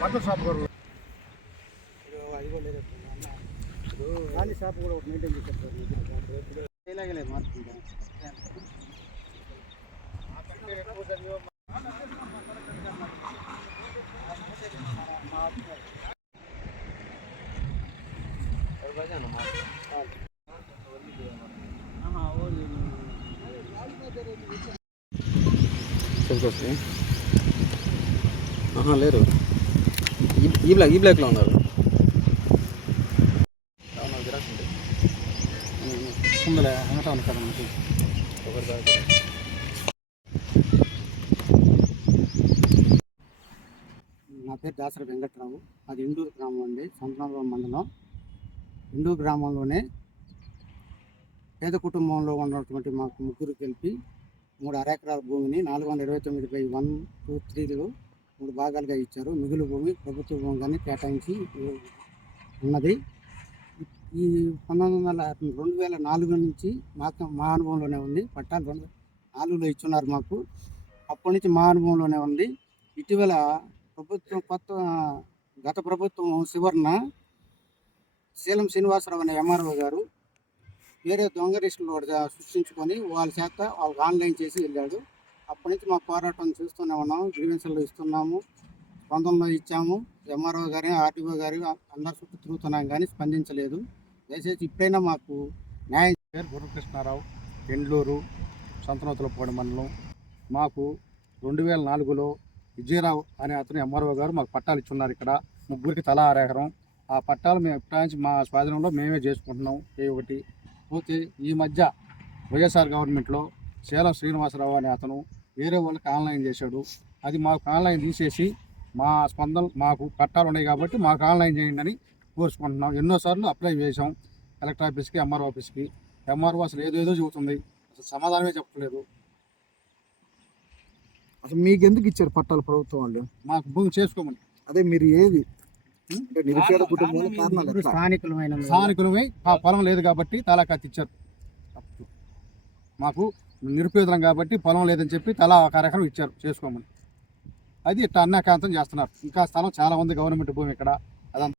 Mutton shop కూడా అది shop కూడా ఒకటి మెయింటైన్ చేస్తారు ఇలాగలే మార్చుకుంటాం ఆహా లేరు ఈ- బ్లాక్ ఈ బ్లాక్లో ఉన్నారు. ఉందిలే అంగటా ఉంది కదా మనకి ఒకరి దాకా. నా పేరు దాసరి వెంకట్రావు అది ఇండూరు గ్రామం అండి సంతనాపురం మండలం ఇండూరు గ్రామంలోనే పేద కుటుంబంలో ఉన్నటువంటి మాకు ముగ్గురు కలిపి మూడు అరెకరాల భూమిని నాలుగు వందల ఇరవై తొమ్మిది బై వన్ టూ త్రీలో మూడు భాగాలుగా ఇచ్చారు. మిగులు భూమి ప్రభుత్వ భూమిగానే కేటాయించి ఉన్నది. ఈ పంతొమ్మిది వందల రెండు వేల నాలుగు నుంచి మాకు మా అనుభవంలోనే ఉంది. పట్టాలు రెండు నాలుగులో ఇచ్చున్నారు మాకు. అప్పటి నుంచి మా అనుభవంలోనే ఉంది. ఇటీవల ప్రభుత్వం కొత్త గత ప్రభుత్వం చివరన శీలం శ్రీనివాసరావు అనే ఎంఆర్ఓ గారు వేరే దొంగ రిస్టులు సృష్టించుకొని వాళ్ళ చేత వాళ్ళకి ఆన్లైన్ చేసి వెళ్ళాడు. అప్పటి నుంచి మా పోరాటం చూస్తూనే ఉన్నాము గ్రీవెన్స్లో ఇస్తున్నాము స్పందనలో ఇచ్చాము. ఎంఆర్ఓ గారి ఆర్టీఓ గారు అందరి చుట్టూ తిరుగుతున్నాం కానీ స్పందించలేదు. దయచేసి ఇప్పుడైనా మాకు న్యాయం పేరు గురుకృష్ణారావు ఎండ్లూరు సంతనోతులపాడు మండలం. మాకు రెండు వేల నాలుగులో విజయరావు అనే అతను ఎంఆర్ఓ గారు మాకు పట్టాలు ఇచ్చున్నారు ఇక్కడ. ముగ్గురికి తలా ఆరు ఆ పట్టాలు మేము ఎప్పటి మా స్వాధీనంలో మేమే చేసుకుంటున్నాం. ఏ ఒకటి పోతే ఈ మధ్య వైఎస్ఆర్ గవర్నమెంట్లో శీలం శ్రీనివాసరావు అనే అతను వేరే వాళ్ళకి ఆన్లైన్ చేశాడు. అది మాకు ఆన్లైన్ తీసేసి మా స్పందన మాకు పట్టాలు ఉన్నాయి కాబట్టి మాకు ఆన్లైన్ చేయండి అని కోరుకుంటున్నాం ఎన్నోసార్లు అప్లై చేసాం కలెక్టర్ ఆఫీస్కి ఎంఆర్ఓ ఆఫీస్కి. ఎంఆర్ఓ అసలు ఏదేదో చెబుతుంది. అసలు సమాధానమే చెప్పలేదు అసలు మీకు ఎందుకు ఇచ్చారు పట్టాలు ప్రభుత్వం వాళ్ళు? మాకు భూమి చేసుకోమని. అదే మీరు ఏది నిరుపేద కుటుంబంలో కారణాలు ఎట్లా? స్థానికులమైన స్థానికులమై. ఆ పొలం లేదు కాబట్టి తలా కత్తి ఇచ్చారు మాకు నిరుపేదలం కాబట్టి పొలం లేదని చెప్పి తలా ఒక ఎకరం ఇచ్చారు. చేసుకోమని. అది ఇట్లా అన్నాకాంతం చేస్తున్నారు. ఇంకా స్థలం చాలా ఉంది గవర్నమెంట్ భూమి ఇక్కడ.